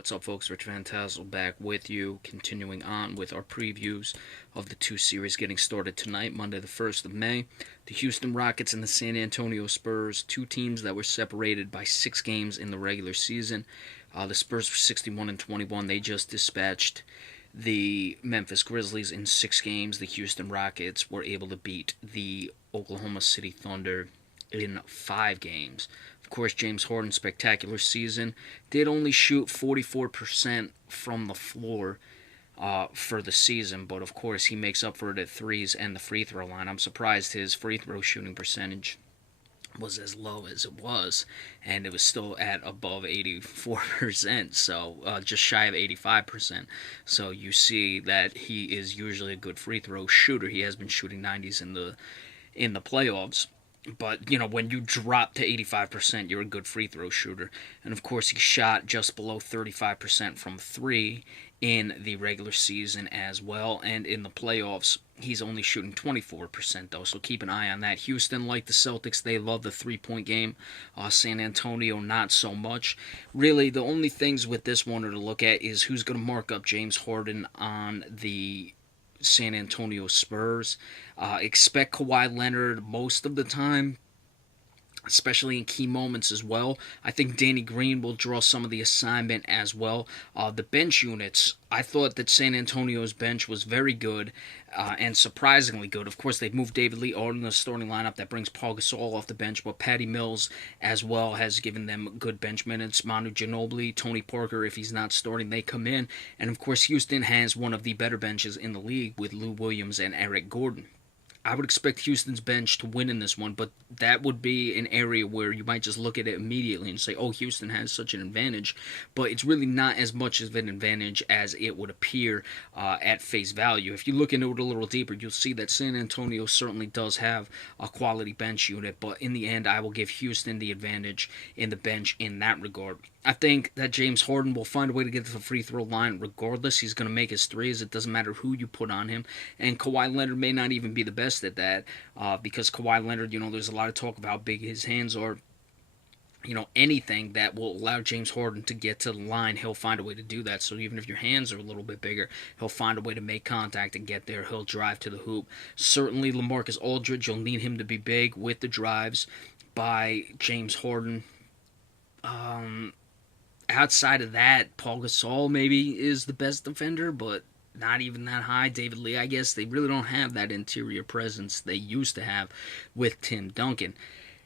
What's up, folks? Rich Van Tassel back with you, continuing on with our previews of the two series getting started tonight, Monday the 1st of May. The Houston Rockets and the San Antonio Spurs, two teams that were separated by 6 games in the regular season. The Spurs were 61-21. They just dispatched the Memphis Grizzlies in 6 games. The Houston Rockets were able to beat the Oklahoma City Thunder in 5 games. Of course, James Harden, spectacular season, did only shoot 44% from the floor for the season, but of course he makes up for it at threes and the free throw line. I'm surprised his free throw shooting percentage was as low as it was, and it was still at above 84%, so just shy of 85%. So you see that he is usually a good free throw shooter. He has been shooting 90s in the playoffs. But, when you drop to 85%, you're a good free throw shooter. And, of course, he shot just below 35% from 3 in the regular season as well. And in the playoffs, he's only shooting 24%, though. So keep an eye on that. Houston, like the Celtics, they love the three-point game. San Antonio, not so much. Really, the only things with this one to look at is who's going to mark up James Harden on the San Antonio Spurs. Expect Kawhi Leonard most of the time, especially in key moments as well. I think Danny Green will draw some of the assignment as well. The bench units, I thought that San Antonio's bench was very good and surprisingly good. Of course, they've moved David Lee out in the starting lineup. That brings Paul Gasol off the bench, but Patty Mills as well has given them good bench minutes. Manu Ginobili, Tony Parker, if he's not starting, they come in. And of course, Houston has one of the better benches in the league with Lou Williams and Eric Gordon. I would expect Houston's bench to win in this one, but that would be an area where you might just look at it immediately and say, oh, Houston has such an advantage. But it's really not as much of an advantage as it would appear at face value. If you look into it a little deeper, you'll see that San Antonio certainly does have a quality bench unit, but in the end, I will give Houston the advantage in the bench in that regard. I think that James Harden will find a way to get to the free throw line regardless. He's going to make his threes. It doesn't matter who you put on him. And Kawhi Leonard may not even be the best at that because Kawhi Leonard, there's a lot of talk about how big his hands are. Anything that will allow James Harden to get to the line, he'll find a way to do that. So even if your hands are a little bit bigger, he'll find a way to make contact and get there. He'll drive to the hoop. Certainly, LaMarcus Aldridge, you'll need him to be big with the drives by James Harden. Outside of that, Paul Gasol maybe is the best defender, but not even that high. David Lee, I guess they really don't have that interior presence they used to have with Tim Duncan.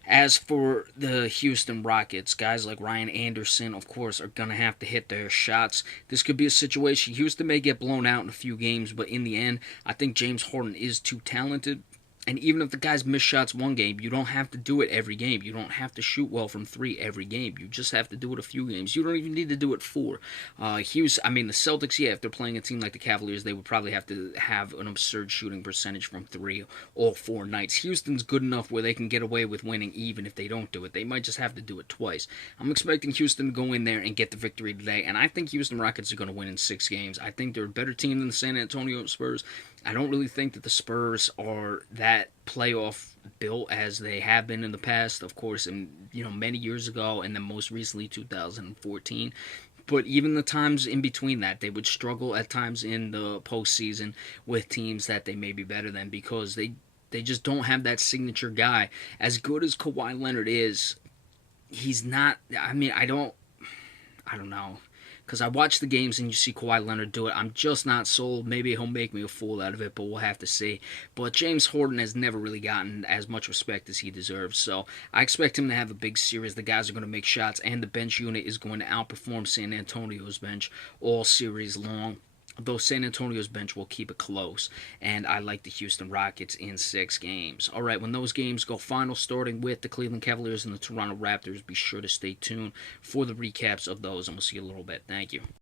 As for the Houston Rockets, guys like Ryan Anderson, of course, are going to have to hit their shots. This could be a situation. Houston may get blown out in a few games, but in the end, I think James Harden is too talented. And even if the guys miss shots one game, you don't have to do it every game. You don't have to shoot well from 3 every game. You just have to do it a few games. You don't even need to do it 4. The Celtics, if they're playing a team like the Cavaliers, they would probably have to have an absurd shooting percentage from 3 all 4 nights. Houston's good enough where they can get away with winning even if they don't do it. They might just have to do it twice. I'm expecting Houston to go in there and get the victory today, and I think Houston Rockets are going to win in 6 games. I think they're a better team than the San Antonio Spurs. I don't really think that the Spurs are that playoff built as they have been in the past, of course, many years ago, and then most recently 2014. But even the times in between that, they would struggle at times in the postseason with teams that they may be better than because they just don't have that signature guy. As good as Kawhi Leonard is, he's not. I don't know. Because I watch the games and you see Kawhi Leonard do it. I'm just not sold. Maybe he'll make me a fool out of it, but we'll have to see. But James Harden has never really gotten as much respect as he deserves. So I expect him to have a big series. The guys are going to make shots, and the bench unit is going to outperform San Antonio's bench all series long. Though San Antonio's bench will keep it close, and I like the Houston Rockets in 6 games. All right, when those games go final, starting with the Cleveland Cavaliers and the Toronto Raptors, be sure to stay tuned for the recaps of those, and we'll see you in a little bit. Thank you.